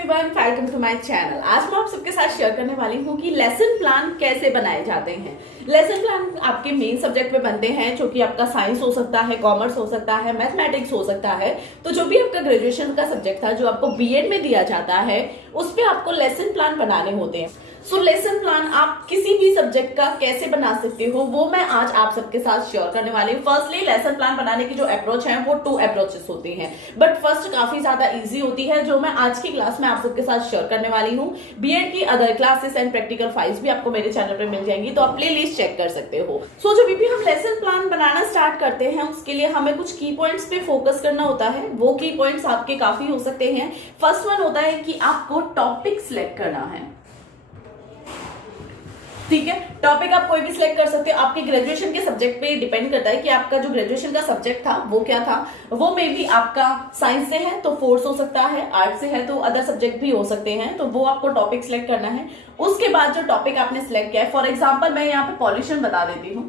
Everyone, welcome to my channel. आज मैं आप सबके साथ शेयर करने वाली हूँ कि लेसन प्लान कैसे बनाए जाते हैं। लेसन प्लान आपके मेन सब्जेक्ट पे बनते हैं, जो कि आपका साइंस हो सकता है, कॉमर्स हो सकता है, मैथमेटिक्स हो सकता है। तो जो भी आपका ग्रेजुएशन का सब्जेक्ट था, जो आपको बीएड में दिया जाता है, उस पे आपको लेसन प्लान बनाने होते हैं। सो लेसन प्लान आप किसी भी सब्जेक्ट का कैसे बना सकते हो, वो मैं आज आप सबके साथ शेयर करने वाली हूँ। फर्स्टली, लेसन प्लान बनाने की जो अप्रोच है वो 2 अप्रोचेस होती हैं, बट फर्स्ट काफी ज्यादा इजी होती है, जो मैं आज की क्लास में आप सबके साथ शेयर करने वाली हूँ। बीएड की other classes and practical files भी आपको मेरे चैनल पर मिल जाएंगी, तो आप प्ले लिस्ट चेक कर सकते हो। सो जब भी हम लेसन प्लान बनाना स्टार्ट करते हैं, उसके लिए हमें कुछ की पॉइंट्स पे फोकस करना होता है। वो की पॉइंट्स आपके काफी हो सकते हैं। फर्स्ट वन होता है कि आपको टॉपिक सिलेक्ट करना है। ठीक है, टॉपिक आप कोई भी सिलेक्ट कर सकते हो, आपके ग्रेजुएशन के सब्जेक्ट पे डिपेंड करता है कि आपका जो ग्रेजुएशन का सब्जेक्ट था वो क्या था। वो मे बी आपका साइंस से है तो फोर्स हो सकता है, आर्ट से है तो अदर सब्जेक्ट भी हो सकते हैं। तो वो आपको टॉपिक सिलेक्ट करना है। उसके बाद जो टॉपिक आपने सिलेक्ट किया है, फॉर एग्जाम्पल मैं यहाँ पे पॉल्यूशन बता देती हूँ,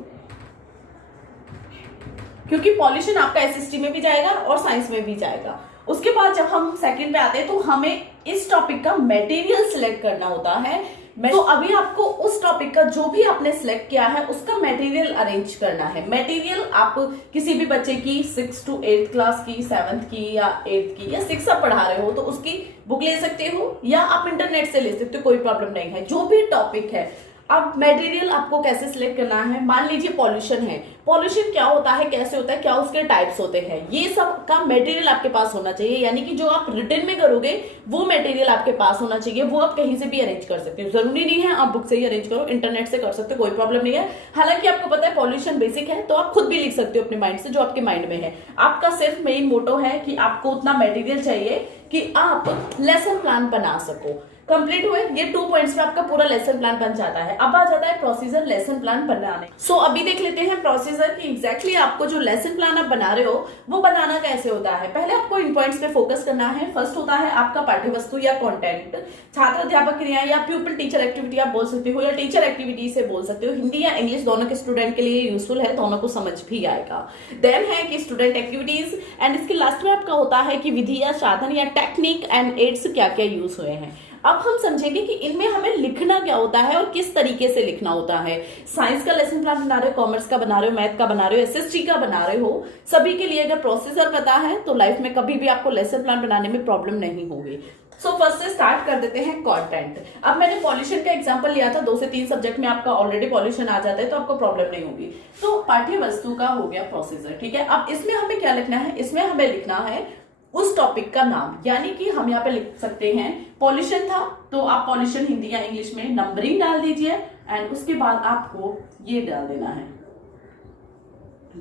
क्योंकि पॉल्यूशन आपका एसएसटी में भी जाएगा और साइंस में भी जाएगा। उसके बाद जब हम सेकंड पे आते हैं, तो हमें इस टॉपिक का मटेरियल सिलेक्ट करना होता है। तो अभी आपको उस टॉपिक का जो भी आपने सिलेक्ट किया है, उसका मटेरियल अरेंज करना है। मटेरियल आप किसी भी बच्चे की 6 to 8th क्लास की, 7th की या 8th की या 6th आप पढ़ा रहे हो तो उसकी बुक ले सकते हो, या आप इंटरनेट से ले सकते हो, कोई प्रॉब्लम नहीं है। जो भी टॉपिक है, अब मटेरियल आपको कैसे सिलेक्ट करना है। मान लीजिए पॉल्यूशन है, पॉल्यूशन क्या होता है, कैसे होता है, क्या उसके टाइप्स होते हैं, ये सब का मटेरियल आपके पास होना चाहिए। यानी कि जो आप रिटन में करोगे वो मटेरियल आपके पास होना चाहिए। वो आप कहीं से भी अरेंज कर सकते हो, जरूरी नहीं है आप बुक से ही अरेंज करो, इंटरनेट से कर सकते हो, कोई प्रॉब्लम नहीं है। हालांकि आपको पता है पॉल्यूशन बेसिक है, तो आप खुद भी लिख सकते हो अपने माइंड से, जो आपके माइंड में है। आपका सिर्फ मेन मोटो है कि आपको उतना मटेरियल चाहिए कि आप लेसन प्लान बना सको। कंप्लीट हुए ये 2 पॉइंट्स में आपका पूरा लेसन प्लान बन जाता है। अब आ जाता है प्रोसीजर लेसन प्लान बनाने। सो अभी देख लेते हैं प्रोसीजर कि एग्जैक्टली आपको जो लेसन प्लान आप बना रहे हो वो बनाना कैसे होता है। पहले आपको इन पॉइंट्स पे फोकस करना है। फर्स्ट होता है आपका पाठ्य वस्तु या कंटेंट, छात्र अध्यापक क्रिया या प्यूपल टीचर एक्टिविटी आप बोल सकते हो, या टीचर एक्टिविटी से बोल सकते हो। हिंदी या इंग्लिश दोनों के स्टूडेंट के लिए यूजफुल है, दोनों को समझ भी आएगा। देन है कि स्टूडेंट एक्टिविटीज, एंड इसके लास्ट में आपका होता है कि विधि या साधन या टेक्निक एंड एड्स क्या क्या यूज हुए हैं। अब हम समझेंगे कि इनमें हमें लिखना क्या होता है और किस तरीके से लिखना होता है। साइंस का लेसन प्लान बना रहे हो, कॉमर्स का बना रहे हो, मैथ का बना रहे हो, एसएसटी का बना रहे हो, सभी के लिए अगर प्रोसीजर पता है तो लाइफ में कभी भी आपको लेसन प्लान बनाने में प्रॉब्लम नहीं होगी। सो फर्स्ट से स्टार्ट कर देते हैं कंटेंट। अब मैंने पॉल्यूशन का एग्जांपल लिया था, 2 से 3 सब्जेक्ट में आपका ऑलरेडी पॉल्यूशन आ जाता है, तो आपको प्रॉब्लम नहीं होगी। तो पाठ्य वस्तु का हो गया प्रोसीजर, ठीक है। अब इसमें हमें क्या लिखना है, इसमें हमें लिखना है उस टॉपिक का नाम। यानी कि हम यहाँ पे लिख सकते हैं पॉल्यूशन था, तो आप पॉल्यूशन हिंदी या इंग्लिश में नंबरिंग डाल दीजिए, एंड उसके बाद आपको ये डाल देना है,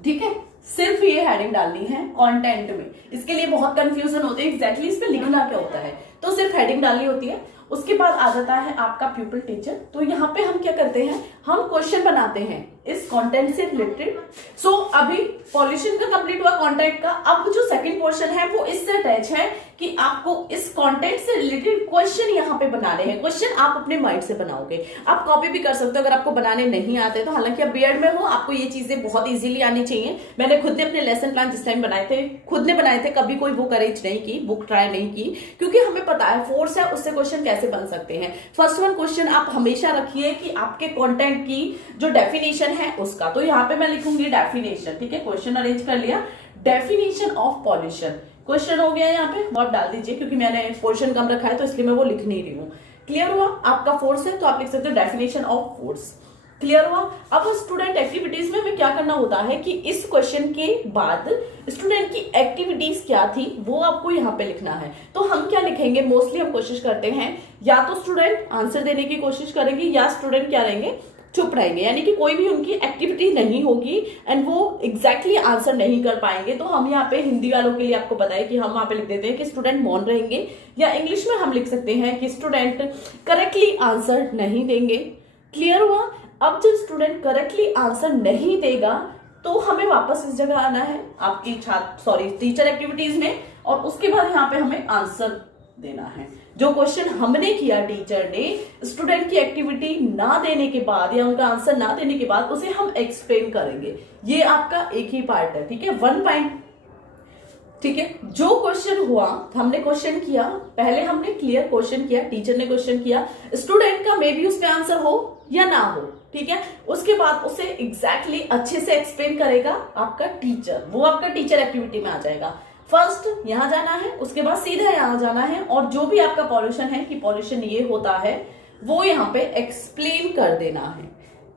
ठीक है। सिर्फ ये हेडिंग डालनी है कंटेंट में। इसके लिए बहुत कंफ्यूजन होते हैं एग्जैक्टली इस पे लिखना क्या होता है, तो सिर्फ हेडिंग डालनी होती है। उसके बाद आ जाता है आपका प्यूपल टीचर। तो यहाँ पे हम क्या करते हैं, हम क्वेश्चन बनाते हैं इस कंटेंट से रिलेटेड। सो अभी पॉल्यूशन का कंप्लीट हुआ, कंटेंट का। अब जो सेकंड पोर्शन है वो इससे अटैच है कि आपको इस कंटेंट से रिलेटेड क्वेश्चन यहाँ पे बनाने हैं। क्वेश्चन आप अपने माइंड से बनाओगे, आप कॉपी भी कर सकते हो अगर आपको बनाने नहीं आते तो। हालांकि आप बीएड में हो, आपको ये चीजें बहुत इजीली आनी चाहिए। मैंने खुद ने अपने लेसन प्लान जिस टाइम बनाए थे, खुद ने बनाए थे, कभी कोई बुक अरेंज नहीं की, बुक ट्राई नहीं की, क्योंकि हमें पता है फोर्स है, उससे क्वेश्चन कैसे बन सकते हैं। फर्स्ट वन क्वेश्चन आप हमेशा रखिए कि आपके कंटेंट की जो डेफिनेशन है उसका। तो यहाँ पे मैं लिखूंगी डेफिनेशन, ठीक है। क्वेश्चन अरेंज कर लिया, डेफिनेशन ऑफ पॉल्यूशन, क्वेश्चन हो गया। यहाँ पे वर्ड डाल दीजिए, क्योंकि मैंने पोर्शन कम रखा है तो इसलिए मैं वो लिख नहीं रही हूँ। क्लियर हुआ। आपका फोर्स है तो आप लिख सकते हो डेफिनेशन ऑफ फोर्स। क्लियर हुआ। अब स्टूडेंट एक्टिविटीज में हमें क्या करना होता है कि इस क्वेश्चन के बाद स्टूडेंट की एक्टिविटीज क्या थी वो आपको यहाँ पे लिखना है। तो हम क्या लिखेंगे, मोस्टली हम कोशिश करते हैं या तो स्टूडेंट आंसर देने की कोशिश करेंगे, या स्टूडेंट क्या रहेंगे, चुप रहेंगे। यानी कि कोई भी उनकी एक्टिविटी नहीं होगी एंड वो एग्जैक्टली आंसर नहीं कर पाएंगे। तो हम यहाँ पे हिंदी वालों के लिए आपको पता है कि हम वहां पे लिख देते हैं कि स्टूडेंट मौन रहेंगे, या इंग्लिश में हम लिख सकते हैं कि स्टूडेंट करेक्टली आंसर नहीं देंगे। क्लियर हुआ। अब जब स्टूडेंट करेक्टली आंसर नहीं देगा तो हमें वापस इस जगह आना है आपकी टीचर एक्टिविटीज में, और उसके बाद यहाँ पे हमें आंसर देना है। जो क्वेश्चन हमने किया टीचर ने स्टूडेंट की एक्टिविटी ना देने के बाद या उनका आंसर ना देने के बाद, उसे हम एक्सप्लेन करेंगे। ये आपका एक ही पार्ट है, ठीक है। 1 ठीक है, जो क्वेश्चन हुआ हमने क्वेश्चन किया, पहले हमने क्लियर क्वेश्चन किया, टीचर ने क्वेश्चन किया, स्टूडेंट का मे बी उसमें आंसर हो या ना हो, ठीक है, उसके बाद उसे एग्जैक्टली अच्छे से एक्सप्लेन करेगा आपका टीचर, वो आपका टीचर एक्टिविटी में आ जाएगा। फर्स्ट यहां जाना है, उसके बाद सीधा यहां जाना है, और जो भी आपका पॉल्यूशन है कि पॉल्यूशन ये होता है वो यहाँ पे एक्सप्लेन कर देना है।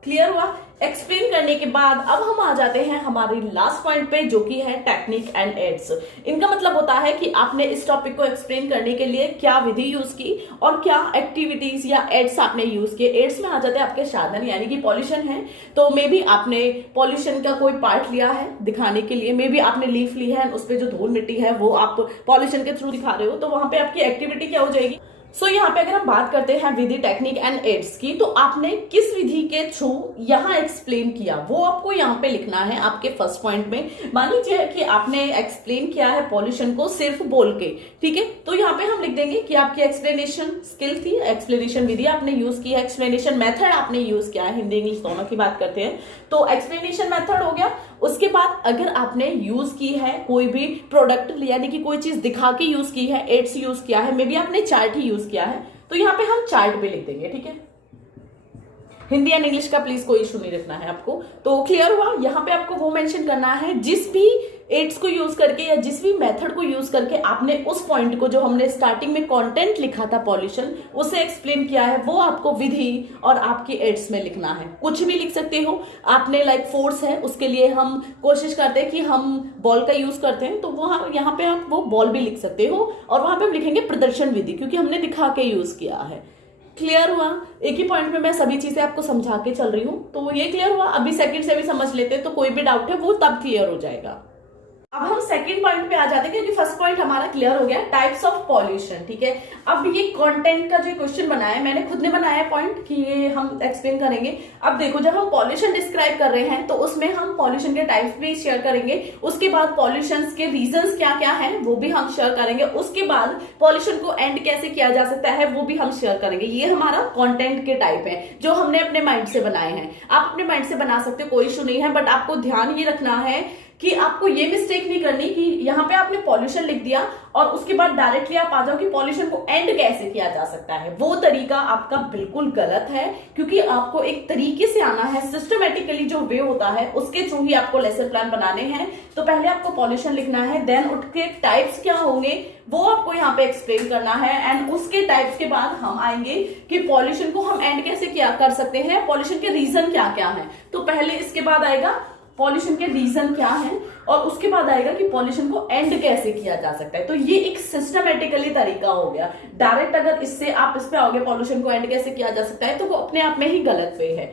क्लियर हुआ? एक्सप्लेन करने के बाद अब हम आ जाते हैं हमारे लास्ट पॉइंट पे, जो कि है टेक्निक एंड एड्स। इनका मतलब होता है कि आपने इस टॉपिक को एक्सप्लेन करने के लिए क्या विधि यूज की और क्या एक्टिविटीज या एड्स आपने यूज किए। एड्स में आ जाते हैं आपके साधन, यानी कि पॉल्यूशन है तो मे बी आपने पॉल्यूशन का कोई पार्ट लिया है दिखाने के लिए, मे बी आपने लीफ ली है, उस पर जो धूल मिट्टी है वो आप पॉल्यूशन के थ्रू दिखा रहे हो, तो वहां पे आपकी एक्टिविटी क्या हो जाएगी। सो यहाँ पे अगर हम बात करते हैं विधि, टेक्निक एंड एड्स की, तो आपने किस विधि के थ्रू यहाँ एक्सप्लेन किया वो आपको यहाँ पे लिखना है आपके फर्स्ट पॉइंट में। मान लीजिए कि आपने एक्सप्लेन किया है पॉल्यूशन को सिर्फ बोल के, ठीक है, तो यहाँ पे हम लिख देंगे कि आपकी एक्सप्लेनेशन स्किल थी, एक्सप्लेनेशन विधि आपने यूज की है, एक्सप्लेनेशन मेथड आपने यूज किया है, हिंदी इंग्लिश दोनों की बात करते हैं तो एक्सप्लेनेशन मेथड हो गया। उसके बाद अगर आपने यूज की है कोई भी प्रोडक्ट, यानी कि कोई चीज दिखा के यूज की है, एड्स यूज किया है, मे बी आपने चार्ट ही यूज किया है, तो यहाँ पे हम चार्ट पे लिख देंगे, ठीक है। हिंदी एंड इंग्लिश का प्लीज कोई इशू नहीं रखना है आपको। तो क्लियर हुआ? यहाँ पे आपको वो मेंशन करना है जिस भी एड्स को यूज करके या जिस भी मेथड को यूज करके आपने उस पॉइंट को, जो हमने स्टार्टिंग में कंटेंट लिखा था पॉल्यूशन, उसे एक्सप्लेन किया है, वो आपको विधि और आपकी एड्स में लिखना है। कुछ भी लिख सकते हो आपने, लाइक फोर्स है उसके लिए हम कोशिश करते हैं कि हम बॉल का यूज करते हैं, तो वहां यहाँ पे आप वो बॉल भी लिख सकते हो, और वहां पे हम लिखेंगे प्रदर्शन विधि, क्योंकि हमने दिखा के यूज किया है। क्लियर हुआ? एक ही पॉइंट में मैं सभी चीजें आपको समझा के चल रही हूं, तो ये क्लियर हुआ। अभी सेकंड से भी समझ लेते हैं तो कोई भी डाउट है वो तब क्लियर हो जाएगा। अब हम सेकंड पॉइंट पे आ जाते हैं, क्योंकि फर्स्ट पॉइंट हमारा क्लियर हो गया, टाइप्स ऑफ पॉल्यूशन, ठीक है। अब ये कंटेंट का जो क्वेश्चन बनाया है, मैंने खुद ने बनाया है पॉइंट कि ये हम एक्सप्लेन करेंगे। अब देखो, जब हम पॉल्यूशन डिस्क्राइब कर रहे हैं तो उसमें हम पॉल्यूशन के टाइप्स भी शेयर करेंगे, उसके बाद पॉल्यूशन के रीजंस क्या क्या है वो भी हम शेयर करेंगे, उसके बाद पॉल्यूशन को एंड कैसे किया जा सकता है वो भी हम शेयर करेंगे। ये हमारा कंटेंट के टाइप है जो हमने अपने माइंड से बनाए हैं। आप अपने माइंड से बना सकते हो, कोई इशू नहीं है, बट आपको ध्यान ये रखना है कि आपको ये मिस्टेक नहीं करनी कि यहाँ पे आपने पॉल्यूशन लिख दिया और उसके बाद डायरेक्टली आप आ जाओ कि पॉल्यूशन को एंड कैसे किया जा सकता है। वो तरीका आपका बिल्कुल गलत है, क्योंकि आपको एक तरीके से आना है, सिस्टमेटिकली जो वे होता है उसके थ्रू ही आपको लेसन प्लान बनाने हैं। तो पहले आपको पॉल्यूशन लिखना है, देन उसके टाइप्स क्या होंगे वो आपको यहाँ पे एक्सप्लेन करना है, एंड उसके टाइप्स के बाद हम आएंगे कि पॉल्यूशन को हम एंड कैसे क्या कर सकते हैं, पॉल्यूशन के रीजन क्या क्या है। तो पहले इसके बाद आएगा पॉल्यूशन के रीजन क्या है, और उसके बाद आएगा कि पॉल्यूशन को एंड कैसे किया जा सकता है। तो ये एक सिस्टमेटिकली तरीका हो गया। डायरेक्ट अगर इससे आप इस पे आओगे पॉल्यूशन को एंड कैसे किया जा सकता है, तो वो अपने आप में ही गलत वे है।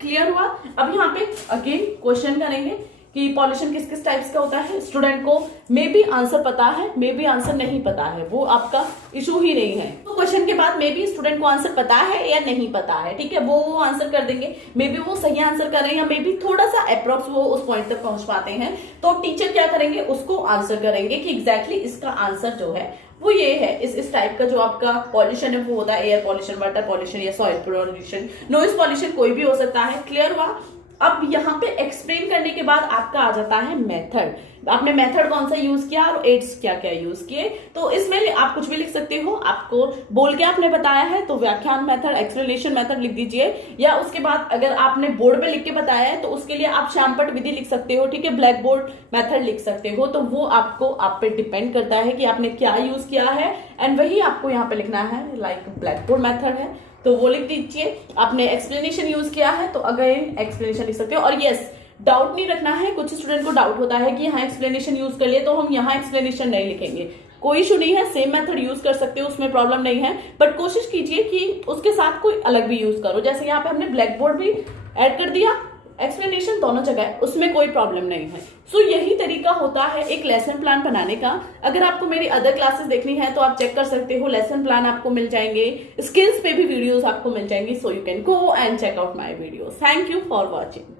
क्लियर हुआ? अब यहाँ पे अगेन क्वेश्चन करेंगे कि पॉल्यूशन किस किस टाइप्स का होता है। स्टूडेंट को मे बी आंसर पता है, मे बी आंसर नहीं पता है, वो आपका इशू ही नहीं है। तो क्वेश्चन के बाद मे बी स्टूडेंट को आंसर पता है या नहीं पता है, ठीक है, वो आंसर कर देंगे। मे बी वो सही आंसर कर रहे हैं या मे बी थोड़ा सा अप्रोक्स वो उस पॉइंट तक पहुंच पाते हैं, तो टीचर क्या करेंगे, उसको आंसर करेंगे कि एग्जैक्टली इसका आंसर जो है वो ये है। इस टाइप का जो आपका पॉल्यूशन है वो होता है एयर पॉल्यूशन, वाटर पॉल्यूशन या सॉइल पॉल्यूशन, नॉइज पॉल्यूशन, कोई भी हो सकता है। क्लियर हुआ? अब यहाँ पे एक्सप्लेन करने के बाद आपका आ जाता है मेथड। आपने मेथड कौन सा यूज किया और एड्स क्या क्या यूज किए, तो इसमें आप कुछ भी लिख सकते हो। आपको बोल के आपने बताया है तो व्याख्यान मेथड, एक्सप्लेनेशन मेथड लिख दीजिए, या उसके बाद अगर आपने बोर्ड पे लिख के बताया है तो उसके लिए आप श्यामपट्ट विधि लिख सकते हो, ठीक है, ब्लैक बोर्ड मेथड लिख सकते हो। तो वो आपको आप पे डिपेंड करता है कि आपने क्या यूज किया है, एंड वही आपको यहाँ पे लिखना है। लाइक ब्लैक बोर्ड मेथड है तो वो लिख दीजिए। आपने एक्सप्लेनेशन यूज किया है तो अगेन एक्सप्लेनेशन लिख सकते हो। और यस, डाउट नहीं रखना है। कुछ स्टूडेंट को डाउट होता है कि यहाँ एक्सप्लेनेशन यूज कर लिए तो हम यहाँ एक्सप्लेनेशन नहीं लिखेंगे, कोई इशू नहीं है, सेम मेथड यूज कर सकते हो, उसमें प्रॉब्लम नहीं है, बट कोशिश कीजिए कि उसके साथ कोई अलग भी यूज करो। जैसे यहाँ पे हमने ब्लैक बोर्ड भी ऐड कर दिया, एक्सप्लेनेशन दोनों जगह, उसमें कोई प्रॉब्लम नहीं है। सो यही तरीका होता है एक लेसन प्लान बनाने का। अगर आपको मेरी अदर क्लासेस देखनी है तो आप चेक कर सकते हो, लेसन प्लान आपको मिल जाएंगे, स्किल्स पे भी वीडियोस आपको मिल जाएंगी। So you can go and check out my videos. Thank you for watching.